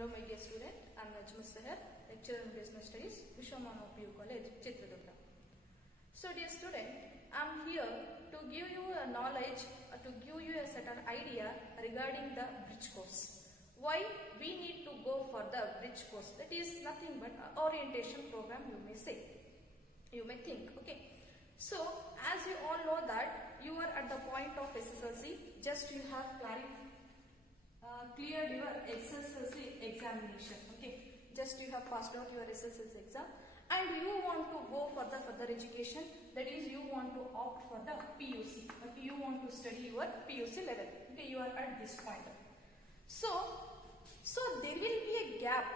Hello my dear student, I am Najma Sahar, lecturer in business studies, Vishwamana PU College, Chitradurga. So dear student, I am here to give you a knowledge, to give you a certain idea regarding the bridge course. Why we need to go for the bridge course? That is nothing but an orientation program, you may say. You may think, okay. So as you all know that you are at the point of SSLC, just you have cleared your SSLC examination, okay. Just you have passed out your SSLC exam and you want to go for the further education, that is you want to opt for the PUC, okay. You want to study your PUC level, okay. You are at this point. So there will be a gap,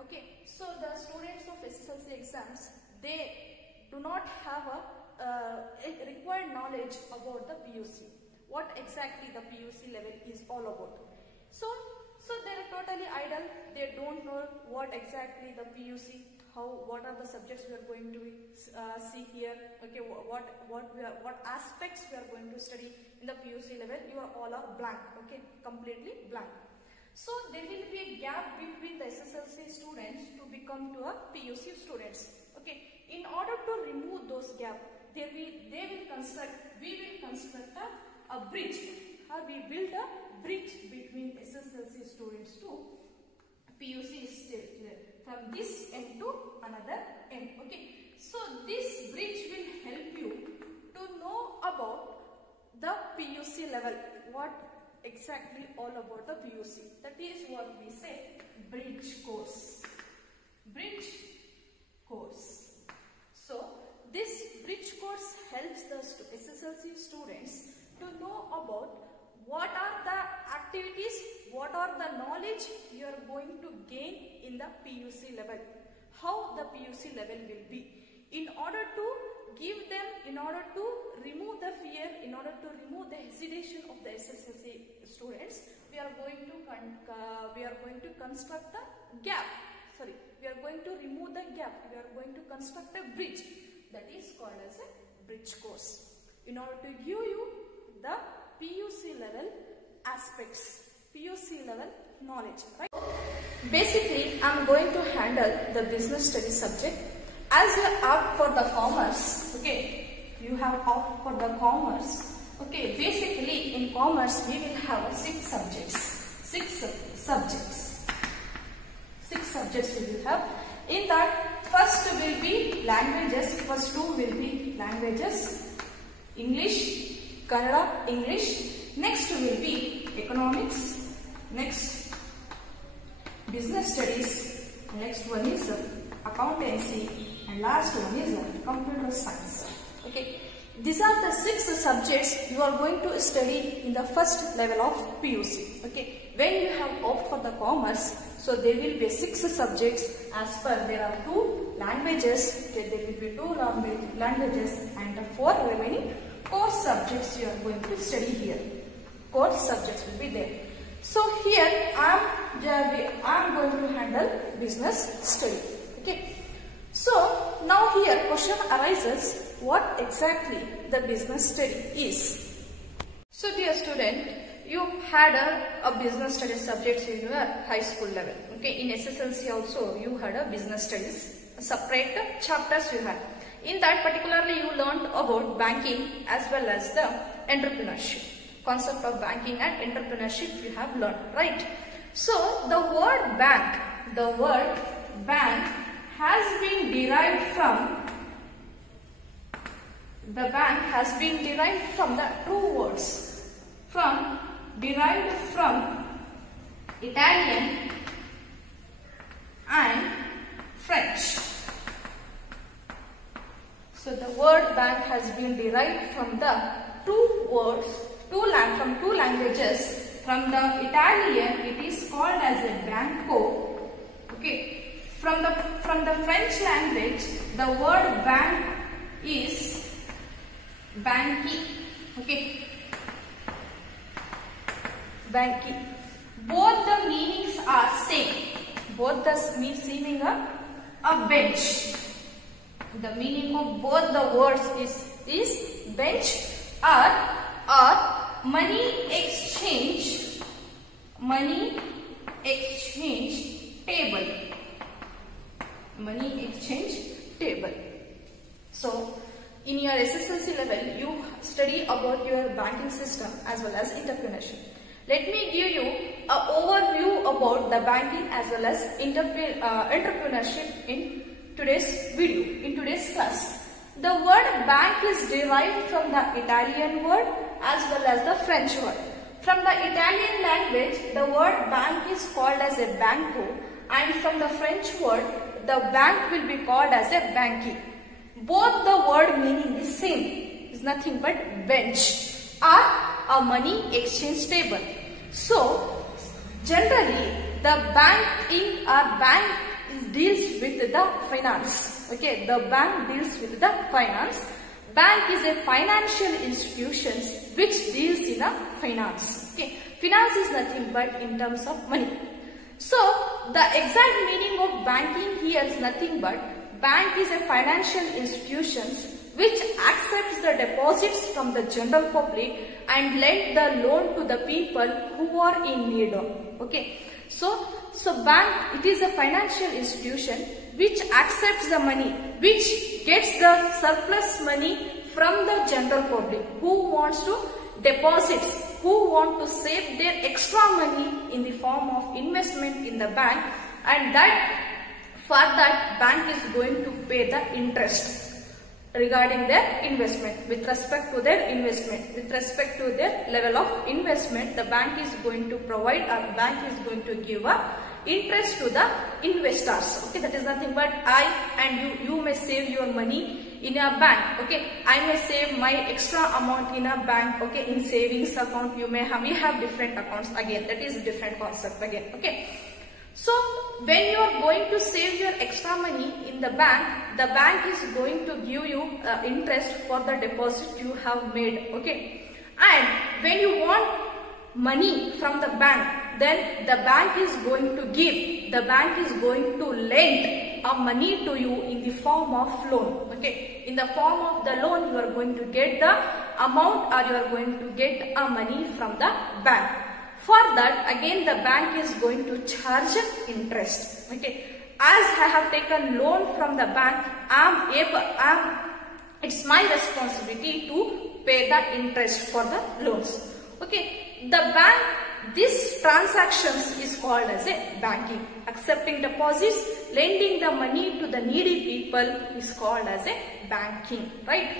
okay. So the students of SSLC exams, they do not have a required knowledge about the PUC. What exactly the PUC level is all about. So they are totally idle. They don't know what exactly the PUC, what are the subjects we are going to see here, okay. What aspects we are going to study in the PUC level. You are all are blank, okay, completely blank. So there will be a gap between the SSLC students to become to a PUC students, okay. In order to remove those gaps, we will construct a bridge. We build a bridge between SSLC students to PUC state, from this end to another end, okay. So this bridge will help you to know about the PUC level, what exactly all about the PUC. That is what we say bridge course. Bridge course. So this bridge course helps the SSLC students to know about what are the activities, what are the knowledge you are going to gain in the PUC level, how the PUC level will be. In order to give them, in order to remove the fear, in order to remove the hesitation of the SSLC students, we are going to construct the gap. Sorry, we are going to remove the gap. We are going to construct a bridge, that is called as a bridge course, in order to give you the PUC level aspects, PUC level knowledge, right? Basically, I am going to handle the business studies subject. As you opt for the commerce, okay, you have opt for the commerce, okay. Basically, in commerce, we will have 6 subjects. 6 subjects we will have. In that, first will be languages. First 2 will be languages, English, Kannada, English. Next will be economics. Next, business studies. Next one is accountancy. And last one is computer science. Okay. These are the 6 subjects you are going to study in the first level of PUC. Okay. When you have opted for the commerce, so there will be 6 subjects as per there are 2 languages. Okay, there will be 2 languages and the 4 remaining core subjects you are going to study here. Core subjects will be there. So here I am going to handle business study. Okay. So now here question arises, what exactly the business study is. So dear student, you had a business studies subjects in your high school level. Okay, in SSLC also you had a business studies, separate chapters you had. In that particularly you learned about banking as well as the entrepreneurship. Concept of banking and entrepreneurship you have learned, right? So the word bank has been derived from the 2 words, derived from Italian and French. So the word bank has been derived from the 2 words, from 2 languages. From the Italian, it is called as a banco. Okay. From the French language, the word bank is banqui. Okay. Banqui. Both the meanings are same. Both the meaning a bench. The meaning of both the words is bench or money exchange money exchange table. So in your SSLC level, you study about your banking system as well as entrepreneurship. Let me give you an overview about the banking as well as entrepreneurship in today's video, in today's class. The word bank is derived from the Italian word as well as the French word. From the Italian language, the word bank is called as a banco, and from the French word, the bank will be called as a banqui. Both the word meaning is same, is nothing but bench or a money exchange table. So generally the banking or bank deals with the finance. Okay, the bank deals with the finance. Bank is a financial institution which deals in a finance. Okay, finance is nothing but in terms of money. So the exact meaning of banking here is nothing but bank is a financial institution which accepts the deposits from the general public and lend the loan to the people who are in need of. Okay, so bank, it is a financial institution which accepts the money, which gets the surplus money from the general public who wants to deposit, who want to save their extra money in the form of investment in the bank, and that for that bank is going to pay the interest regarding their investment. With respect to their investment, with respect to their level of investment, the bank is going to provide, or the bank is going to give a interest to the investors. Okay, that is nothing but I and you may save your money in a bank. Okay, I may save my extra amount in a bank. Okay, in savings account you may have, we have different accounts. Again, that is a different concept again. Okay, so when you are going to save your extra money in the bank is going to give you interest for the deposit you have made. Okay, and when you want money from the bank, then the bank is going to give, the bank is going to lend a money to you in the form of loan. Okay, in the form of the loan you are going to get the amount, or you are going to get a money from the bank. For that, again the bank is going to charge interest. Okay, as I have taken loan from the bank, it's my responsibility to pay the interest for the loans. Okay, the bank, this transactions is called as a banking. Accepting deposits, lending the money to the needy people is called as a banking, right?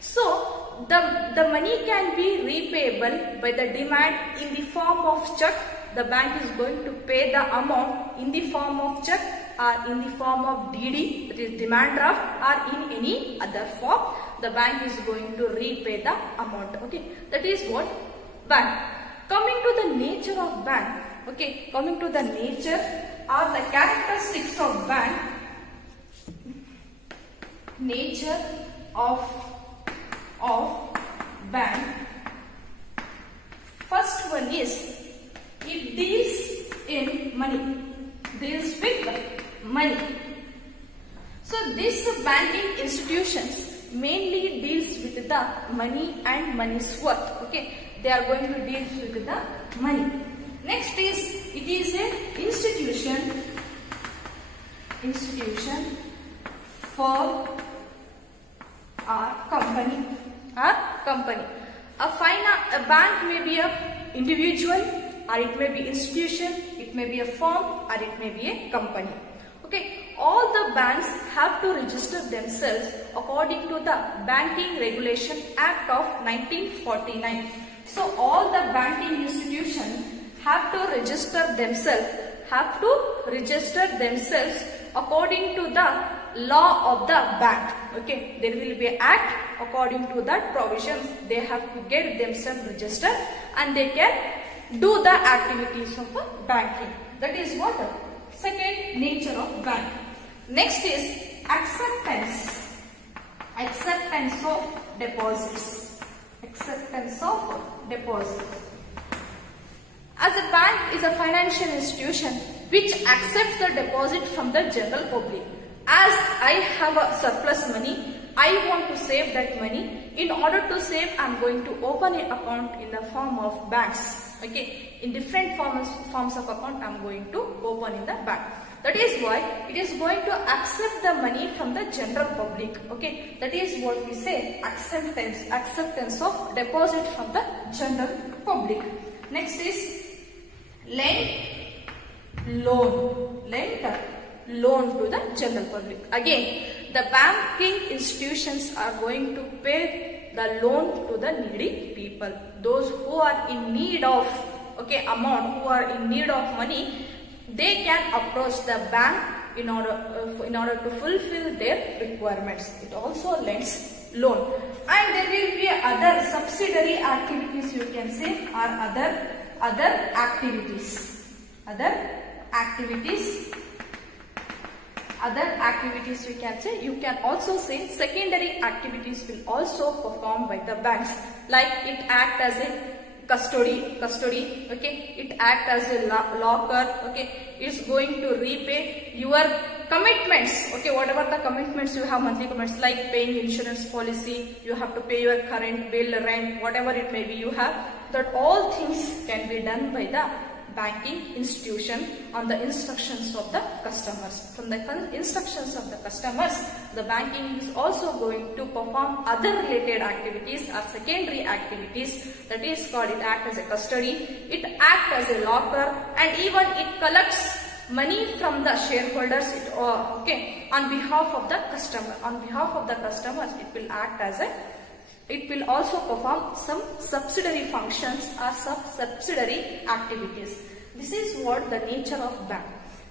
So the money can be repayable by the demand in the form of check. The bank is going to pay the amount in the form of check, or in the form of DD, that is demand draft, or in any other form. The bank is going to repay the amount. Okay, that is what bank. Coming to the nature of bank. Okay, coming to the nature or the characteristics of bank. Nature of bank. First one is, it deals in money, deals with money. So these banking institutions mainly deals with the money and money's worth. Okay, they are going to deal with the money. Next is, it is a institution for a company. A bank may be a individual, or it may be institution, it may be a firm, or it may be a company. Okay, all the banks have to register themselves according to the Banking Regulation Act of 1949. So all the banking institutions have to register themselves, according to the law of the bank. Okay, there will be an act, according to that provisions they have to get themselves registered, and they can do the activities of banking. That is what the second nature of bank. Next is acceptance of deposits. As a bank is a financial institution which accepts the deposit from the general public. As I have a surplus money, I want to save that money. In order to save, I am going to open an account in the form of banks. Okay, in different forms of account I am going to open in the bank. That is why it is going to accept the money from the general public. Okay, that is what we say, acceptance of deposit from the general public. Next is lend loan to the general public. Again, the banking institutions are going to pay the loan to the needy people, those who are in need of amount, who are in need of money. They can approach the bank in order to fulfill their requirements. It also lends loan. And there will be other subsidiary activities, you can say, or other activities we can say. You can also say secondary activities will also performed by the banks, like it act as a custody, okay, it act as a locker, okay, it's going to repay your commitments, okay, whatever the commitments you have, monthly commitments like paying insurance policy, you have to pay your current bill, rent, whatever it may be you have, that all things can be done by the banking institution on the instructions of the customers. From the instructions of the customers, the banking is also going to perform other related activities or secondary activities. That is called, it act as a custody, it act as a locker, and even it collects money from the shareholders, on behalf of the customer. On behalf of the customers, it will act as a, it will also perform some subsidiary functions or subsidiary activities. This is what the nature of bank.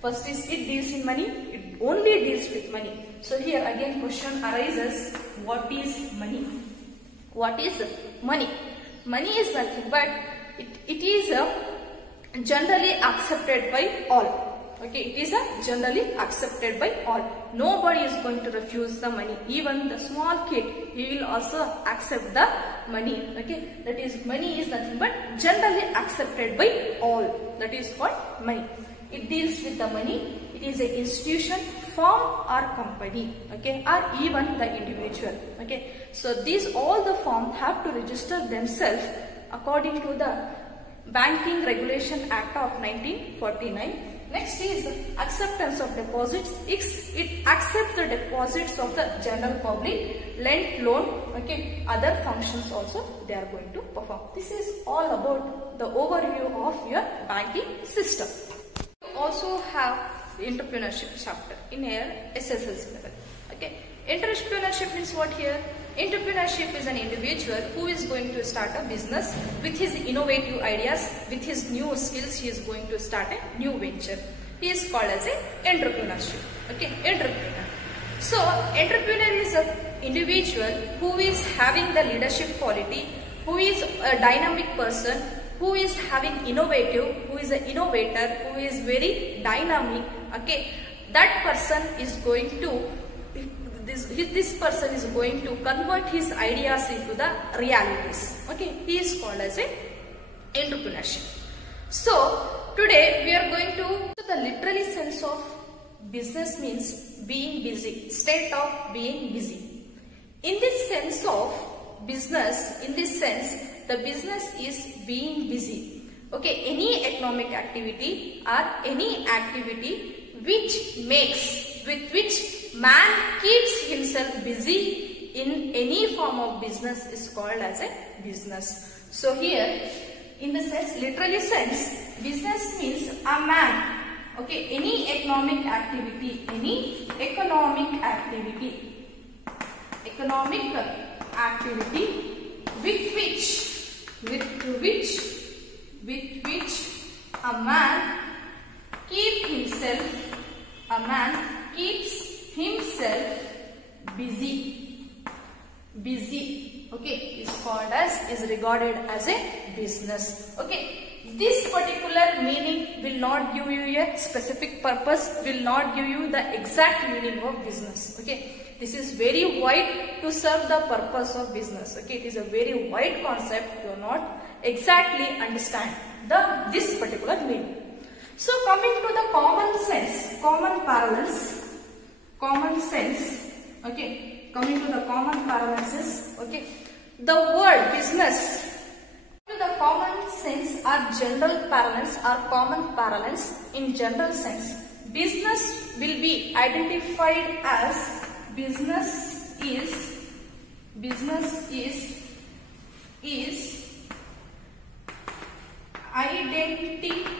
First is it deals in money, it only deals with money. So here again question arises, what is money? What is money? Money is nothing but it is generally accepted by all. Okay, it is generally accepted by all. Nobody is going to refuse the money. Even the small kid, he will also accept the money. Okay, that is, money is nothing but generally accepted by all. That is what money. It deals with the money. It is an institution, firm or company, okay, or even the individual. Okay, so these all the firms have to register themselves according to the Banking Regulation Act of 1949. Next is acceptance of deposits. It accepts the deposits of the general public, lend loan, okay, other functions also they are going to perform. This is all about the overview of your banking system. You also have the entrepreneurship chapter in your SSLC level. Okay, entrepreneurship means what here? Entrepreneurship is an individual who is going to start a business with his innovative ideas, with his new skills. He is going to start a new venture. He is called as a entrepreneurship. Okay, entrepreneur. So entrepreneur is an individual who is having the leadership quality, who is a dynamic person, who is having innovative, who is an innovator, who is very dynamic. Okay, that person is going to this person is going to convert his ideas into the realities. Okay, he is called as a entrepreneurship. So today we are going to, the literally sense of business means being busy, state of being busy. In this sense of business, in this sense, the business is being busy. Okay, any economic activity or any activity with which man keeps himself busy in any form of business is called as a business. So here, in the sense, literally sense, business means a man. Okay, any economic activity with which a man keeps himself busy, okay, is regarded as a business. Okay, this particular meaning will not give you a specific purpose, will not give you the exact meaning of business. Okay, this is very wide to serve the purpose of business. Okay, it is a very wide concept. You will not exactly understand this particular meaning. So coming to the common sense, okay, coming to the common parallelisms, okay, the word business, to the common sense or general parlance or common parlance in general sense, business business will be identified as business is identified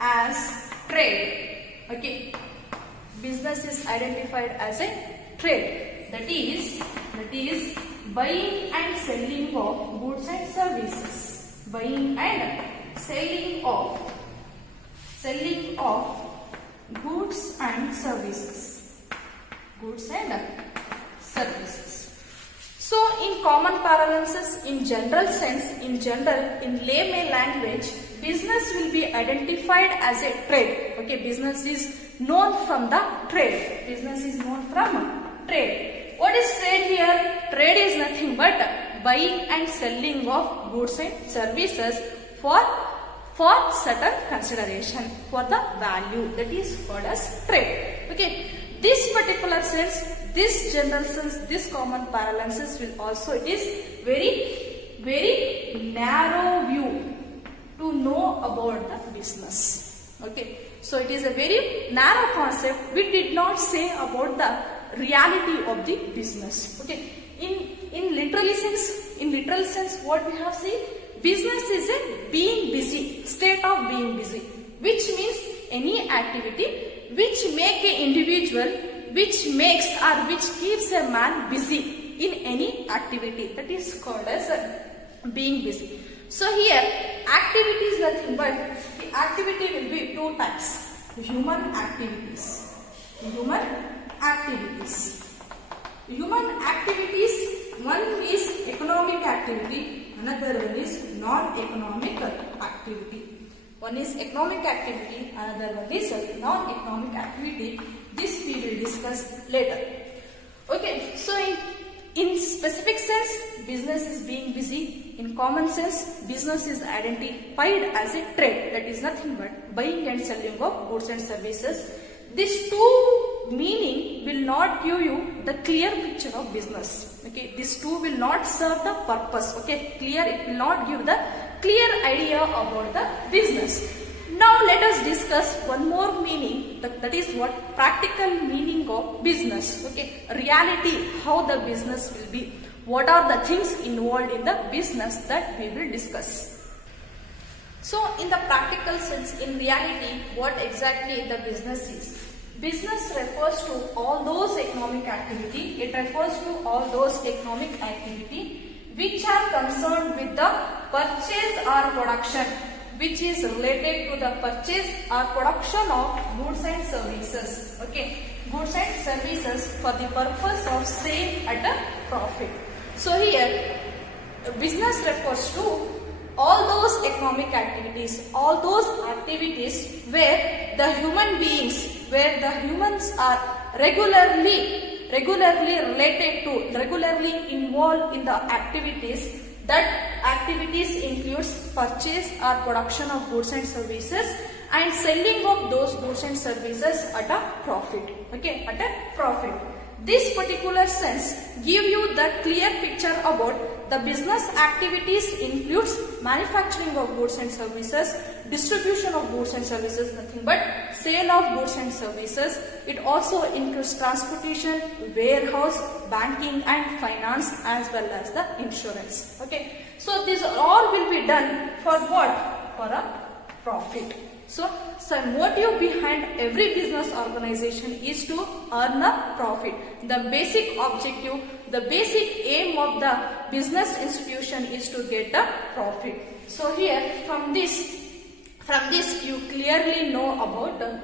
as trade. Okay, business is identified as a trade. That is buying and selling of goods and services. Buying and selling of goods and services. Goods and services. So in common parlance, in general sense, in layman language, business will be identified as a trade. Okay, business is known from the trade. Business is known from trade. What is trade here? Trade is nothing but buying and selling of goods and services for certain consideration, for the value, that is called as trade. Okay, this particular sense, this general sense, this common parlances will also, it is very narrow view to know about the business. Okay, so it is a very narrow concept. We did not say about the reality of the business. Okay, in literal sense, what we have seen, business is a being busy, state of being busy, which means any activity which make an individual, which makes or which keeps a man busy in any activity, that is called as being busy. So here activity is nothing but, the activity will be two types: human activities. One is economic activity, another one is non-economic activity. One is economic activity, another one is non-economic activity. This we will discuss later. Okay, so in specific sense, business is being busy. In common sense, business is identified as a trade, that is nothing but buying and selling of goods and services. These two meaning will not give you the clear picture of business. Okay, these two will not serve the purpose. Okay, it will not give the clear idea about the business. Now let us discuss one more meaning, that is what practical meaning of business. Okay, reality, how the business will be. What are the things involved in the business, that we will discuss. So in the practical sense, in reality, what exactly the business is? Business refers to all those economic activity. It refers to all those economic activity which are concerned with the purchase or production, which is related to the purchase or production of goods and services. Okay, goods and services for the purpose of sale at a profit. So here business refers to all those economic activities, all those activities where the human beings, where the humans are regularly involved in the activities. That activities includes purchase or production of goods and services and selling of those goods and services at a profit. Okay, at a profit. This particular sense give you the clear picture about the business activities includes manufacturing of goods and services, distribution of goods and services, nothing but sale of goods and services. It also includes transportation, warehouse, banking and finance, as well as the insurance. Okay, so these all will be done for what? For a profit. So motive behind every business organization is to earn a profit. The basic objective, the basic aim of the business institution is to get a profit. So here from this you clearly know about the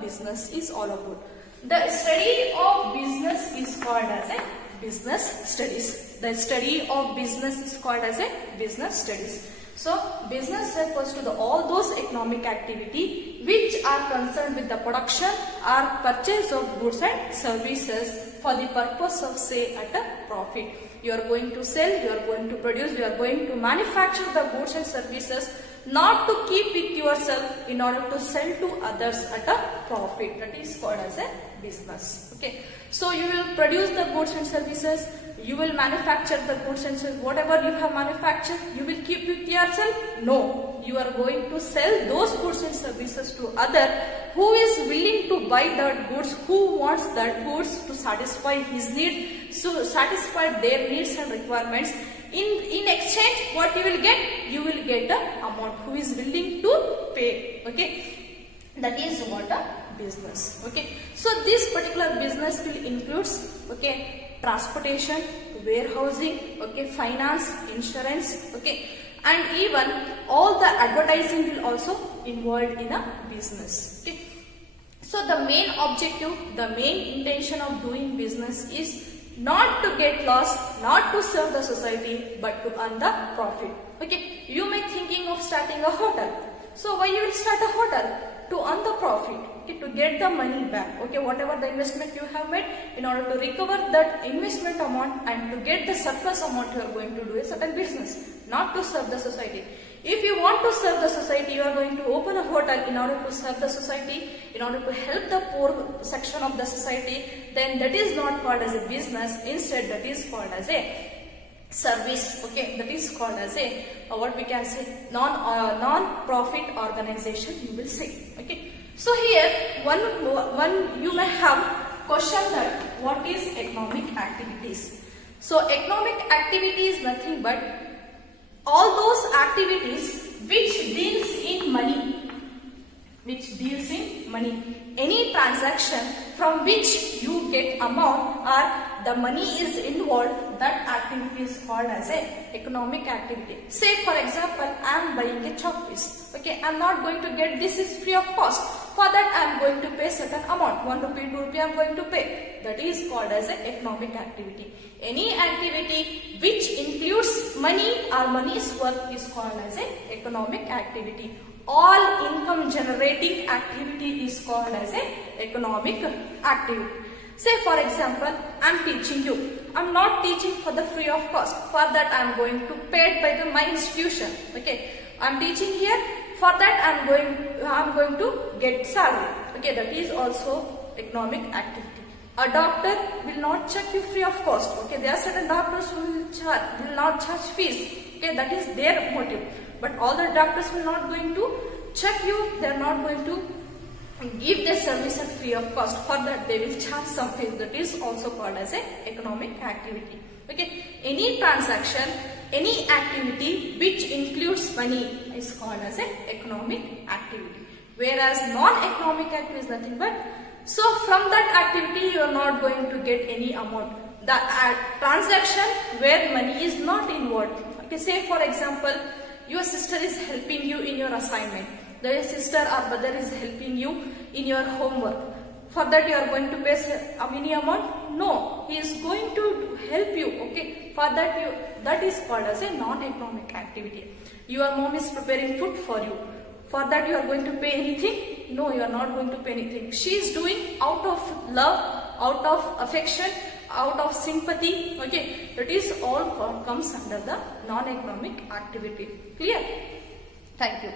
business is all about. The study of business is called as a business studies. The study of business is called as a business studies. So business refers to all those economic activity which are concerned with the production or purchase of goods and services for the purpose of sale at a profit. You are going to sell, you are going to produce, you are going to manufacture the goods and services not to keep with yourself, in order to sell to others at a profit. That is called as a business. Okay. So you will produce the goods and services, you will manufacture the goods and services, whatever you have manufactured, you will keep with yourself? No. You are going to sell those goods and services to others who is willing to buy that goods, who wants that goods to satisfy his need, so satisfy their needs and requirements. In exchange, what you will get? You will get the amount who is willing to pay. Okay, that is what a business. Okay, so this particular business will includes, okay, transportation, warehousing, okay, finance, insurance, okay, and even all the advertising will also involved in a business. Okay, so the main objective, the main intention of doing business is not to get lost, not to serve the society, but to earn the profit. Okay, you may thinking of starting a hotel. So why you will start a hotel? To earn the profit, okay, to get the money back. Okay, whatever the investment you have made, in order to recover that investment amount and to get the surplus amount, you are going to do a certain business, not to serve the society. If you want to serve the society, you are going to open a hotel in order to serve the society, in order to help the poor section of the society, then that is not called as a business. Instead, that is called as a service. Okay, that is called as a what we can say non-profit organization, you will say. Okay, so here one you may have question that what is economic activities. So economic activity is nothing but all those activities which deals in money, any transaction from which you get amount or the money is involved, that activity is called as a economic activity. Say for example, I am buying a chalk piece. Okay, I am not going to get this is free of cost. For that I am going to pay certain amount, 1 rupee, 2 rupee I am going to pay. That is called as an economic activity. Any activity which includes money or money's worth is called as an economic activity. All income generating activity is called as an economic activity. Say for example, I am teaching you. I am not teaching for the free of cost. For that I am going to pay by my institution. Okay, I am teaching here. For that I am going to get salary. Okay, that is also economic activity. A doctor will not check you free of cost. Okay, there are certain doctors who will not charge fees. Okay, that is their motive. But all the doctors will not going to check you. They are not going to give their service at free of cost. For that they will charge some fees. That is also called as a economic activity. Okay, any transaction, any activity which includes money is called as a economic activity. Whereas non-economic activity is nothing but, so from that activity you are not going to get any amount. The transaction where money is not involved. Okay, say for example, your sister is helping you in your assignment. Your sister or brother is helping you in your homework. For that you are going to pay any amount? No, he is going to help you. Okay, for that is called as a non-economic activity. Your mom is preparing food for you. For that you are going to pay anything? No, you are not going to pay anything. She is doing out of love, out of affection, out of sympathy. Okay, that is all comes under the non-economic activity. Clear? Thank you.